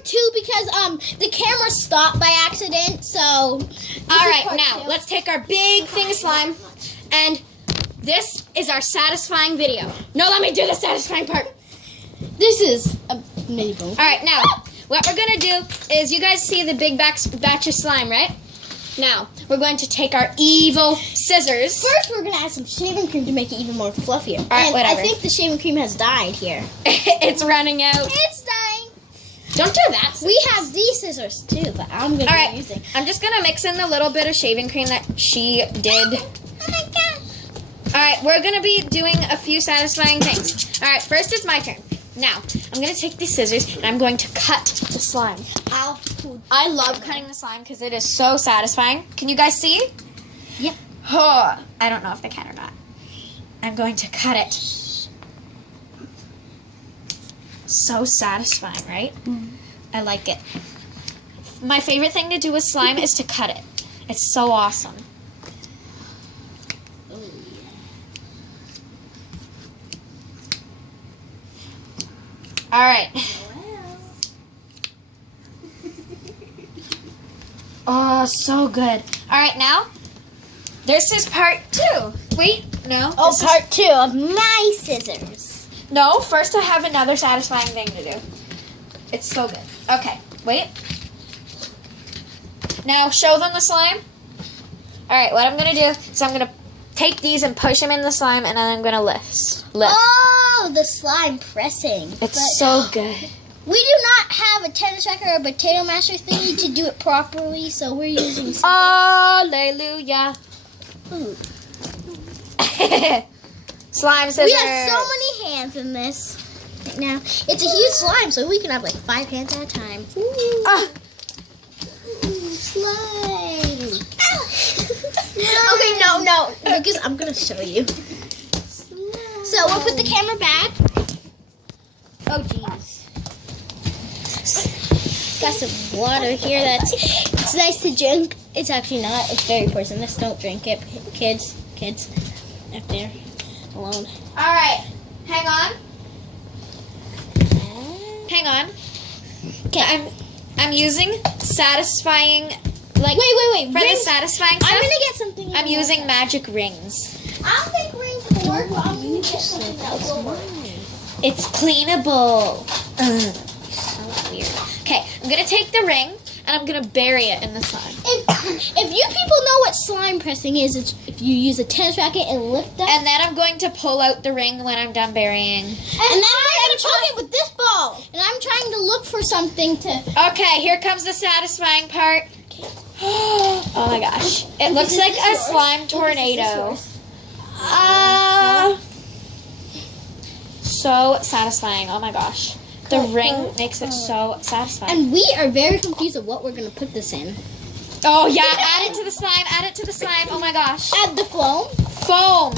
part 2 because the camera stopped by accident. So alright, now let's take our big thing of slime, and this is our satisfying video. No, let me do the satisfying part. This is a mini bowl. Alright, now what we're gonna do is, you guys see the big batch of slime, right? Now we're going to take our evil scissors. First, we're gonna add some shaving cream to make it even more fluffier. Alright, and whatever. I think the shaving cream has died here. It's running out. It's dying. Don't do that. We have these scissors too, but I'm gonna Alright, be using. I'm just gonna mix in the little bit of shaving cream that she did. Oh my god. Alright, we're gonna be doing a few satisfying things. Alright, first it's my turn. Now, I'm gonna take these scissors and I'm going to cut the slime. I love cutting the slime because it is so satisfying. Can you guys see? Yep. Oh, I don't know if they can or not. I'm going to cut it. So satisfying, right? I like it. My favorite thing to do with slime is to cut it. It's so awesome. All right. Oh, so good. All right, now, this is part 2. Wait, no. Oh, this is- part 2 of my scissors. No, first I have another satisfying thing to do. It's so good. Okay, wait. Now, show them the slime. All right, what I'm going to do is I'm going to take these and push them in the slime, and then I'm going to lift. Oh, the slime pressing. It's so good. We do not have a tennis racket or a potato masher thingy to do it properly, so we're using scissors. Hallelujah. Ooh. Slime scissors. We have so many hands in this right now. It's a huge slime, so we can have like 5 hands at a time. Ooh. Ah. Slime. Okay, no, because I'm gonna show you. So we'll put the camera back. Oh, jeez. Got some water here it's nice to drink. It's actually not. It's very poisonous. Don't drink it, kids up there alone. All right, hang on. Hang on. Okay. I'm using satisfying, like, Wait. for the Rings. satisfying stuff. I'm gonna get something. I'm using magic rings. I don't think rings work, but I'm gonna get something that will work. It's cleanable. So weird. Okay, I'm gonna take the ring and I'm gonna bury it in the slime. If you people know what slime pressing is, it's if you use a tennis racket and lift up. And then I'm going to pull out the ring when I'm done burying. And then I'm trying with this ball. And I'm trying to look for something to. Okay, here comes the satisfying part. Oh my gosh. It looks like a slime tornado. So satisfying. Oh my gosh. The ring makes it so satisfying. And we are very confused of what we're going to put this in. Oh yeah, add it to the slime, add it to the slime. Oh my gosh. Add the foam. Foam.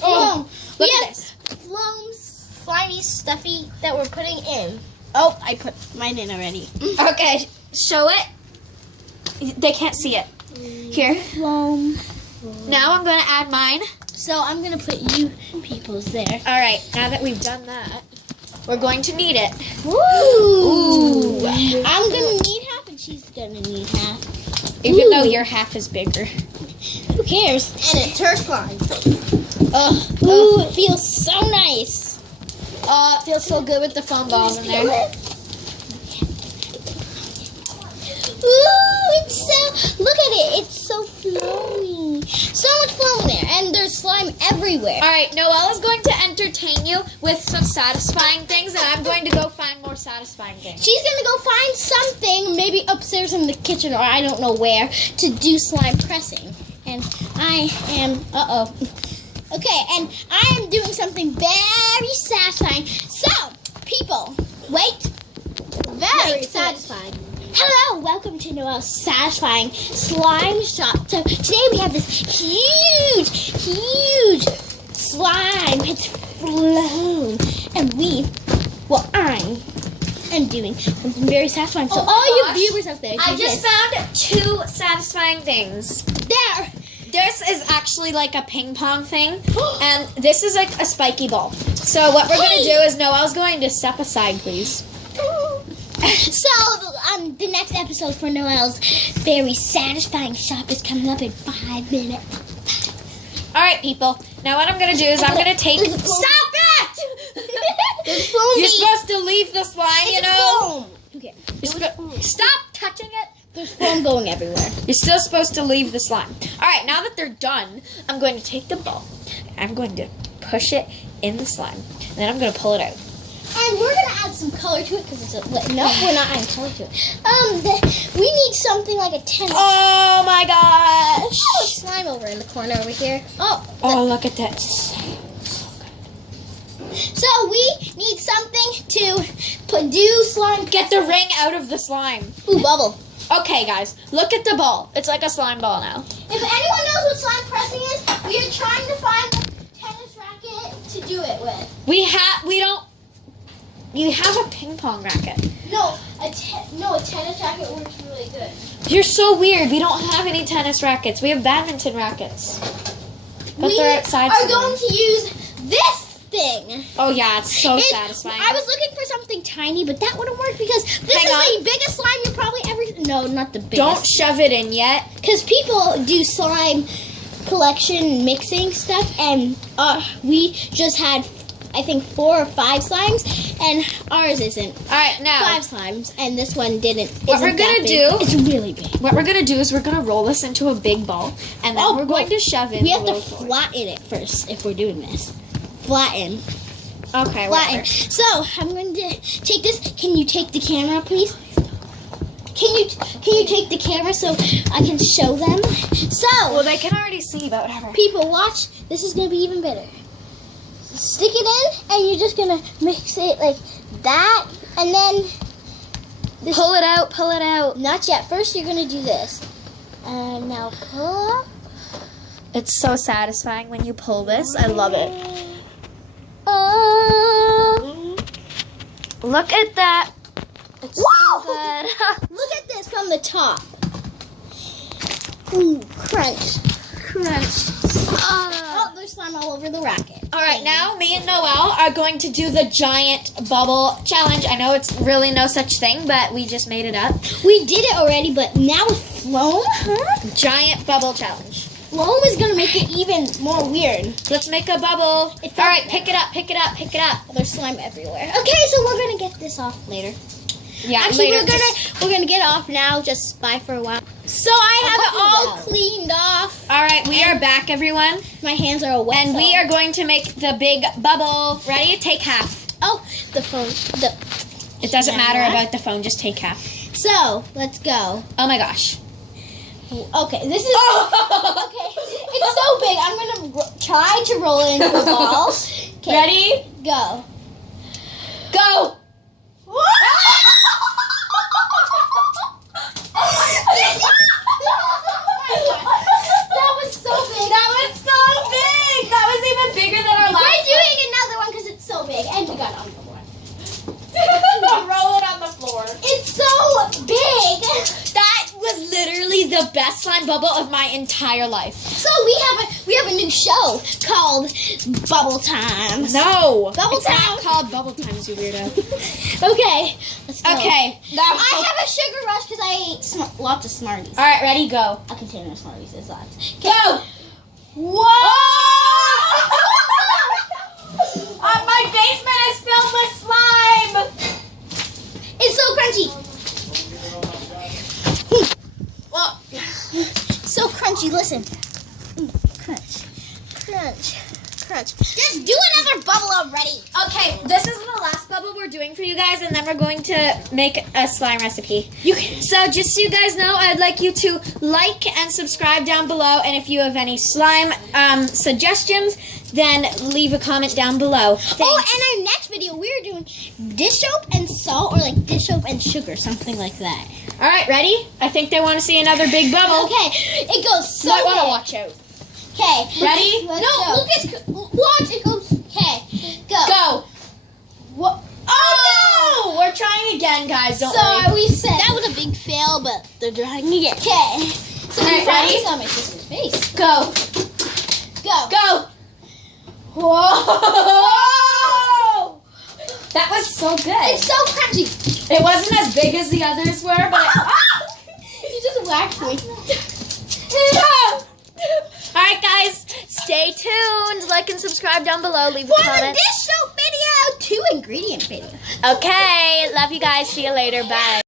Oh, look We at have this. Foam, slimy, stuffy that we're putting in. Oh, I put mine in already. Okay, show it. They can't see it. Here. Foam. Now I'm going to add mine. So I'm going to put you people's there. All right, now that we've done that, we're going to knead it. Ooh. I'm going to need half and she's going to need half. Even though your half is bigger. Who cares? And it's her slime. Ooh, it feels so nice. Oh, it feels so good with the foam balls in there. Ooh, it's so, look at it. It's so flowy. So much flow in there. And there's slime everywhere. All right, Noelle is going to entertain you with some satisfying things, and I'm going to go find more satisfying things. She's going to go find something, maybe upstairs in the kitchen or I don't know where, to do slime pressing. And I am, okay, and I am doing something very satisfying. So, people, wait. Very satisfying. Hello, welcome to Noelle's Satisfying Slime Shop. So today we have this huge slime. It's flown. And I am doing something very satisfying. So all you viewers out there, I just found 2 satisfying things. there. This is actually like a ping pong thing, and this is like a spiky ball. So what we're going to do is Noelle's going to step aside, please. So the next episode for Noelle's very satisfying shop is coming up in 5 minutes. All right, people. Now what I'm gonna do is I'm gonna take. There's a foam. Stop it! There's foam. You're supposed to leave the slime, you know. Okay. Stop touching it. There's foam going everywhere. You're still supposed to leave the slime. All right, now that they're done, I'm going to take the ball. I'm going to push it in the slime. And then I'm going to pull it out. And we're going to add some color to it because it's a... No, we're not adding color to it. We need something like a tennis... Oh, my gosh. Oh, there's slime over in the corner over here. Oh, look at this. So we need something to do slime... Get the ring out of the slime. Ooh, bubble. Okay, guys, look at the ball. It's like a slime ball now. If anyone knows what slime pressing is, we are trying to find a tennis racket to do it with. You have a ping pong racket. No, a tennis racket works really good. You're so weird. We don't have any tennis rackets. We have badminton rackets. But We they're outside are somewhere. going to use this thing. Oh, yeah, it's so satisfying. I was looking for something tiny, but that wouldn't work because this Hang is on. the biggest slime you probably ever... No, not the biggest. Don't shove it in yet. Because people do slime collection mixing stuff, and we just had, I think, 4 or 5 slimes, and ours isn't. All right, now 5 slimes, and this one didn't. What we're gonna do- It's really big. what we're going to do is we're going to roll this into a big ball, and then we're going to shove in We the have to little toy. flatten it first if we're doing this. Flatten. Okay, Flatten. whatever. So, I'm going to take this. Can you take the camera, please? Can you take the camera so I can show them? So, Well, they can already see, but whatever. people, watch. This is going to be even better. Stick it in, and you're just going to mix it like that, and then... Pull it out, pull it out. Not yet. First, you're going to do this. And now pull up. It's so satisfying when you pull this. I love it. Look at that. It's Wow! so good. Look at this from the top. Ooh, crunch. Crunch. Oh, there's slime all over the racket. All right, now me and Noelle are going to do the giant bubble challenge. I know it's really no such thing, but we just made it up. We did it already, but now with Floam, Giant bubble challenge. Floam is going to make it even more weird. Let's make a bubble. It All felt right, pick it up, pick it up, pick it up. There's slime everywhere. Okay, so we're going to get this off later. Yeah, Actually, later, we're gonna get off now. Just bye for a while. So I have it all cleaned off. All right, we are back, everyone. My hands are all wet. And we are going to make the big bubble. Ready? Take half. Oh, the phone. It doesn't matter Yeah. about the phone. Just take half. So let's go. Oh my gosh. Okay, this is okay. It's so big. I'm gonna try to roll it into a ball. Okay, Ready? go. Go. That was so big. That was so big. That was even bigger than our We're last doing another one because it's so big, and we got another one. Roll it on the floor. It's so big. That was literally the best slime bubble of my entire life. So we have a new show called Bubble Time. No. Bubble it's time. not called Bubble Times, you weirdo. Okay, let's go. Okay. I have a sugar rush because I ate lots of Smarties. All right, ready, go. A container of Smarties is lots. Go. Whoa! My basement is filled with slime. It's so crunchy. Well, So crunchy. Listen. Crunch, crunch, crunch. Just do another bubble already. okay, this is the last bubble we're doing for you guys, and then we're going to make a slime recipe. So just so you guys know, I'd like you to like and subscribe down below, and if you have any slime suggestions, then leave a comment down below. Thanks. Oh, and our next video, we're doing dish soap and salt, or like dish soap and sugar, something like that. All right, ready? I think they want to see another big bubble. Okay, it goes so Might want to big. watch out. Okay. Ready? Let's No, go. Lucas, watch. It goes. Okay. Go. Go. What? Oh no! We're trying again, guys. Don't Sorry, worry. we said that was a big fail, but they're trying again. Okay. So All right, you probably ready? saw my sister's face. Go. Go. Go. Whoa. That was so good. It's so crunchy. It wasn't as big as the others were, but You just whacked me. Alright guys, stay tuned. Like and subscribe down below. Leave a For the comment. dish soap video, 2 ingredient video. Okay, love you guys. See you later. Bye.